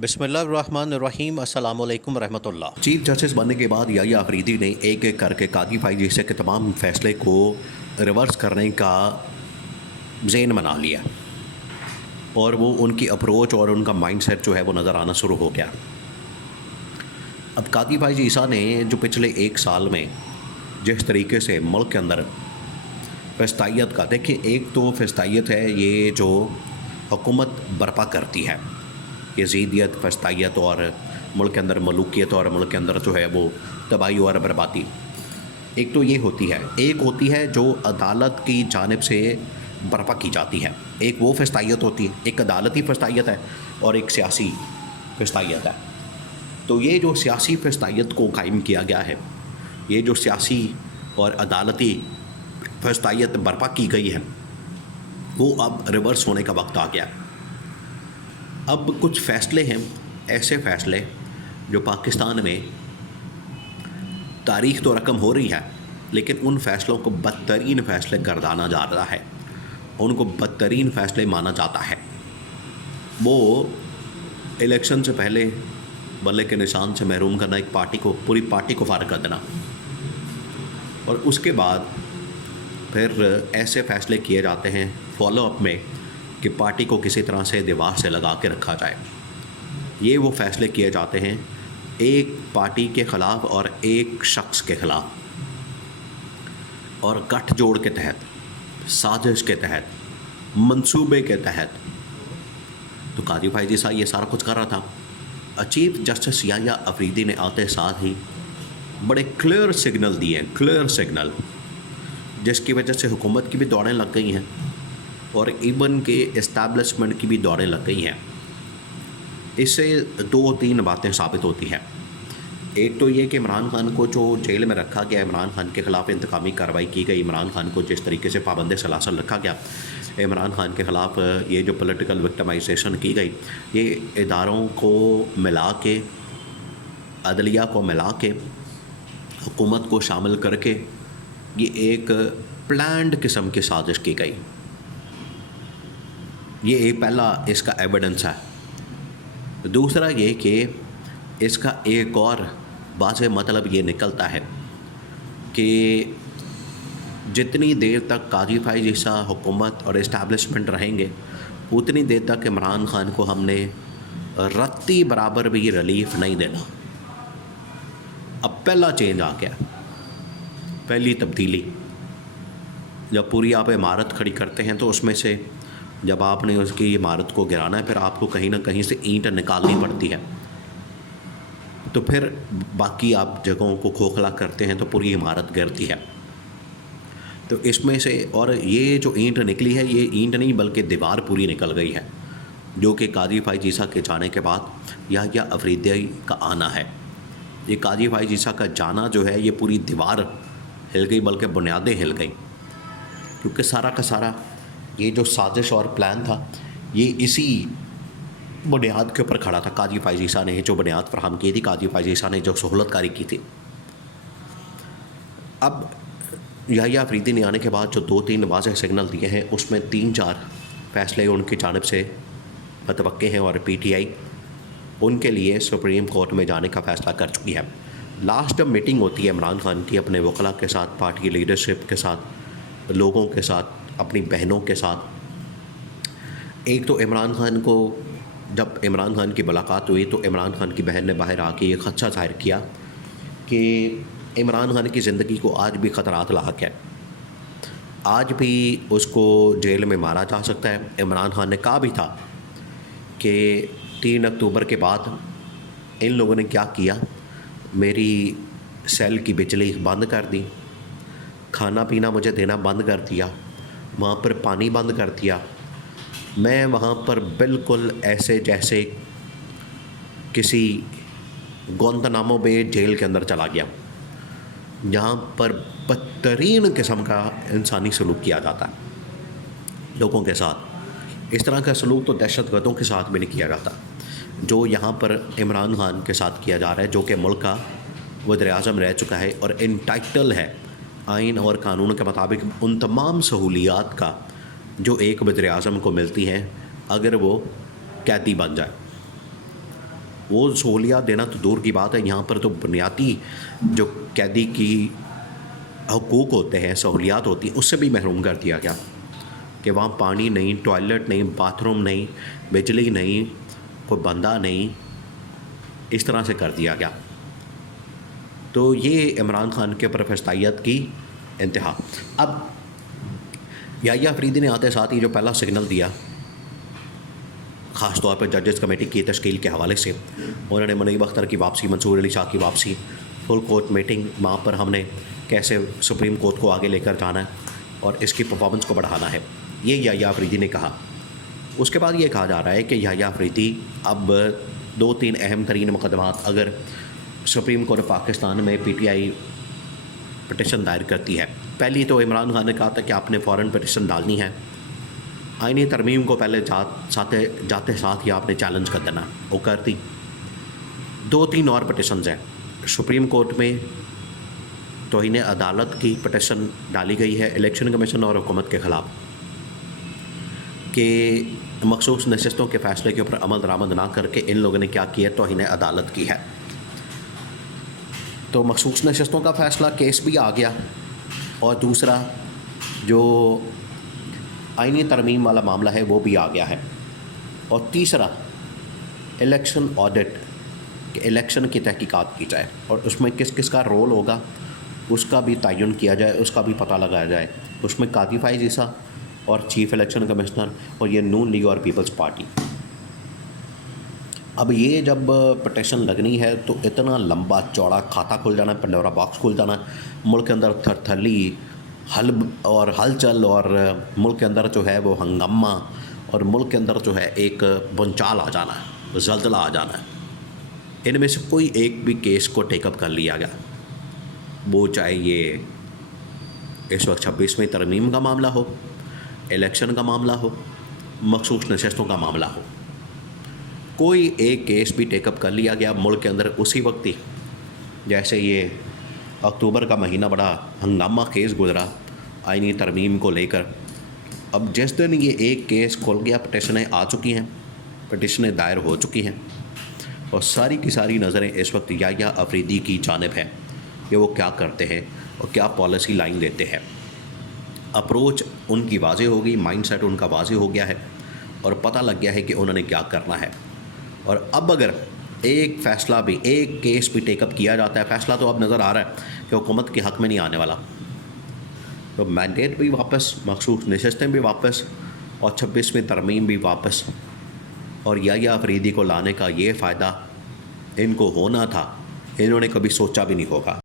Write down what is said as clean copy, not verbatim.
बिस्मिल्लाहिर्रहमानिर्रहीम अस्सलामु अलैकुम रहमतुल्लाह। चीफ जस्टिस बनने के बाद याहिया अफरीदी ने एक एक करके कादी फाइज जैसे के तमाम फैसले को रिवर्स करने का ज़ेन बना लिया और वो उनकी अप्रोच और उनका माइंडसेट जो है वो नज़र आना शुरू हो गया। अब कादी फाइज ईसा ने जो पिछले एक साल में जिस तरीके से मुल्क के अंदर फस्तायत का, देखिए एक तो फस्तायत है ये जो हुकूमत बर्पा करती है, यजीदियत, फस्तायत और मुल्क के अंदर मलूकियत और मुल्क के अंदर जो है वो तबाही और बर्बादी, एक तो ये होती है। एक होती है जो अदालत की जानिब से बर्पा की जाती है, एक वो फस्तायत होती है, एक अदालती फस्तायत है और एक सियासी फस्तायत है। तो ये जो सियासी फस्तायत को कायम किया गया है, ये जो सियासी और अदालती फस्तायत बर्पा की गई है, वो अब रिवर्स होने का वक्त आ गया। अब कुछ फ़ैसले हैं, ऐसे फ़ैसले जो पाकिस्तान में तारीख़ तो रकम हो रही है, लेकिन उन फ़ैसलों को बदतरीन फ़ैसले गर्दाना जा रहा है, उनको बदतरीन फ़ैसले माना जाता है। वो इलेक्शन से पहले बल्ले के निशान से महरूम करना, एक पार्टी को, पूरी पार्टी को फारग कर देना, और उसके बाद फिर ऐसे फ़ैसले किए जाते हैं फॉलो अप में कि पार्टी को किसी तरह से दीवार से लगा के रखा जाए। ये वो फ़ैसले किए जाते हैं एक पार्टी के ख़िलाफ़ और एक शख्स के ख़िलाफ़, और गठजोड़ के तहत, साजिश के तहत, मंसूबे के तहत। तो कादी फाइज ईसा ये सारा कुछ कर रहा था। चीफ जस्टिस याहिया अफरीदी ने आते साथ ही बड़े क्लियर सिग्नल दिए, क्लियर सिग्नल, जिसकी वजह से हुकूमत की भी दौड़ें लग गई हैं और इवन के इस्टेब्लिशमेंट की भी दौड़ें लग गई हैं। इससे दो तीन बातें साबित होती हैं। एक तो ये कि इमरान खान को जो जेल में रखा गया, इमरान खान के ख़िलाफ़ इंतकामी कार्रवाई की गई, इमरान खान को जिस तरीके से पाबंद सलासल रखा गया, इमरान खान के ख़िलाफ़ ये जो पॉलिटिकल विक्टिमाइजेशन की गई, ये इदारों को मिला के, अदलिया को मिला के, हुकूमत को शामिल करके ये एक प्लान्ड किस्म की साजिश की गई। ये एक पहला इसका एविडेंस है। दूसरा ये कि इसका एक और वाज़ेह मतलब ये निकलता है कि जितनी देर तक कादी फाइज ईसा हुकूमत और इस्टेब्लिशमेंट रहेंगे, उतनी देर तक इमरान खान को हमने रत्ती बराबर भी रिलीफ नहीं देना। अब पहला चेंज आ गया, पहली तब्दीली। जब पूरी आप इमारत खड़ी करते हैं तो उसमें से जब आपने उसकी इमारत को गिराना है, फिर आपको कहीं ना कहीं से ईंट निकालनी पड़ती है, तो फिर बाकी आप जगहों को खोखला करते हैं तो पूरी इमारत गिरती है। तो इसमें से, और ये जो ईंट निकली है, ये ईंट नहीं बल्कि दीवार पूरी निकल गई है, जो कि कादी फाइज ईसा के जाने के बाद याहिया अफरीदी का आना है। ये कादी फाइज ईसा का जाना जो है, ये पूरी दीवार हिल गई, बल्कि बुनियादें हिल गई, क्योंकि सारा का सारा ये जो साजिश और प्लान था, ये इसी बुनियाद के ऊपर खड़ा था। कादी फाइज ईसा ने जो बुनियाद फराहम की थी, कादी फाइज ईसा ने जो सहूलतकारी की थी। अब याहिया अफरीदी ने आने के बाद जो दो तीन वाज़ेह सिग्नल दिए हैं, उसमें तीन चार फ़ैसले उनकी जानिब से मतवक्के हैं और PTI उनके लिए सुप्रीम कोर्ट में जाने का फ़ैसला कर चुकी है। लास्ट मीटिंग होती है इमरान खान की अपने वकला के साथ, पार्टी लीडरशिप के साथ, लोगों के साथ, अपनी बहनों के साथ। एक तो इमरान खान को, जब इमरान खान की मुलाकात हुई तो इमरान खान की बहन ने बाहर आके ये खदशा ज़ाहिर किया कि इमरान खान की ज़िंदगी को आज भी ख़तरात लाहक है, आज भी उसको जेल में मारा जा सकता है। इमरान खान ने कहा भी था कि 3 अक्टूबर के बाद इन लोगों ने क्या किया, मेरी सेल की बिजली बंद कर दी, खाना पीना मुझे देना बंद कर दिया, वहाँ पर पानी बंद कर दिया। मैं वहाँ पर बिल्कुल ऐसे जैसे किसी गुआंतानामो बे जेल के अंदर चला गया, जहाँ पर बदतरीन किस्म का इंसानी सलूक किया जाता है लोगों के साथ। इस तरह का सलूक तो दहशतगर्दों के साथ भी नहीं किया जाता, जो यहाँ पर इमरान खान के साथ किया जा रहा है, जो कि मुल्क का वज़ीर-ए-आज़म रह चुका है और इंटाइटल है आइन और कानून के मुताबिक उन तमाम सहूलियात का जो एक वज़ीर-ए-आज़म को मिलती हैं अगर वो कैदी बन जाए। वो सहूलियात देना तो दूर की बात है, यहाँ पर तो बुनियादी जो कैदी की हकूक़ होते हैं, सहूलियात होती हैं, उससे भी महरूम कर दिया गया कि वहाँ पानी नहीं, टॉयलेट नहीं, बाथरूम नहीं, बिजली नहीं, कोई बंदा नहीं, इस तरह से कर दिया गया। तो ये इमरान खान के ऊपर फस्तायत की इंतहा। अब याहिया अफरीदी ने आते साथ ही जो पहला सिग्नल दिया, ख़ास तौर पर जजेस कमेटी की तश्कील के हवाले से, उन्होंने मुनीब अख्तर की वापसी, मंसूर अली शाह की वापसी, फुल कोर्ट मीटिंग, वहाँ पर हमने कैसे सुप्रीम कोर्ट को आगे लेकर जाना है और इसकी परफॉर्मेंस को बढ़ाना है, ये याहिया अफरीदी ने कहा। उसके बाद ये कहा जा रहा है कि याहिया अफरीदी अब 2-3 अहम तरीन मुकदमात अगर सुप्रीम कोर्ट पाकिस्तान में PTI पटिशन दायर करती है, पहली तो इमरान खान ने कहा था कि आपने फ़ौरन पटिशन डालनी है, आईनी तरमीम को पहले जाते साथ ही आपने चैलेंज कर देना, वो करती। 2-3 और पटिशन्स हैं सुप्रीम कोर्ट में, तौहीन अदालत की पटिशन डाली गई है इलेक्शन कमीशन और हुकूमत के ख़िलाफ़ कि मखसूस नशिस्तों के फ़ैसले के ऊपर अमल दरामद ना करके इन लोगों ने क्या किया, तौहीन अदालत की है। तो मखसूस नशिस्तों का फ़ैसला केस भी आ गया, और दूसरा जो आईनी तरमीम वाला मामला है वो भी आ गया है, और तीसरा इलेक्शन ऑडिट, कि इलेक्शन की तहकीकात की जाए और उसमें किस किस का रोल होगा उसका भी तयन किया जाए, उसका भी पता लगाया जाए। उसमें कादी फाइज़ ईसा और चीफ़ इलेक्शन कमिश्नर और ये नून लीग और पीपल्स पार्टी। अब ये जब पटिशन लगनी है तो इतना लंबा चौड़ा खाता खुल जाना, पंडोरा बॉक्स खुल जाना, मुल्क के अंदर थरथली हलचल, और मुल्क के अंदर जो है वो हंगामा, और मुल्क के अंदर जो है एक भूचाल आ जाना है, ज़लज़ला आ जाना है। इनमें से कोई एक भी केस को टेकअप कर लिया गया, वो चाहे ये इस वक्त 26वीं तरमीम का मामला हो, इलेक्शन का मामला हो, मखसूस नशिस्तों का मामला हो, कोई एक केस भी टेकअप कर लिया गया मुल्क के अंदर उसी वक्त ही। जैसे ये अक्टूबर का महीना बड़ा हंगामा केस गुजरा आईनी तरमीम को लेकर, अब जिस दिन ये एक केस खुल गया, पटिशनें आ चुकी हैं, पटिशनें दायर हो चुकी हैं, और सारी की सारी नज़रें इस वक्त याहिया अफरीदी की जानिब है कि वो क्या करते हैं और क्या पॉलिसी लाइन देते हैं। अप्रोच उनकी वाज़े हो गई, माइंडसेट उनका वाज़े हो गया है, और पता लग गया है कि उन्होंने क्या करना है। और अब अगर एक फ़ैसला भी, एक केस भी टेकअप किया जाता है, फ़ैसला तो अब नज़र आ रहा है कि हुकूमत के हक़ में नहीं आने वाला, तो मैंडेट भी वापस, मखसूस नशिस्तें भी वापस, और 26वीं तरमीम भी वापस, और याहिया अफरीदी को लाने का ये फ़ायदा इनको होना था, इन्होंने कभी सोचा भी नहीं होगा।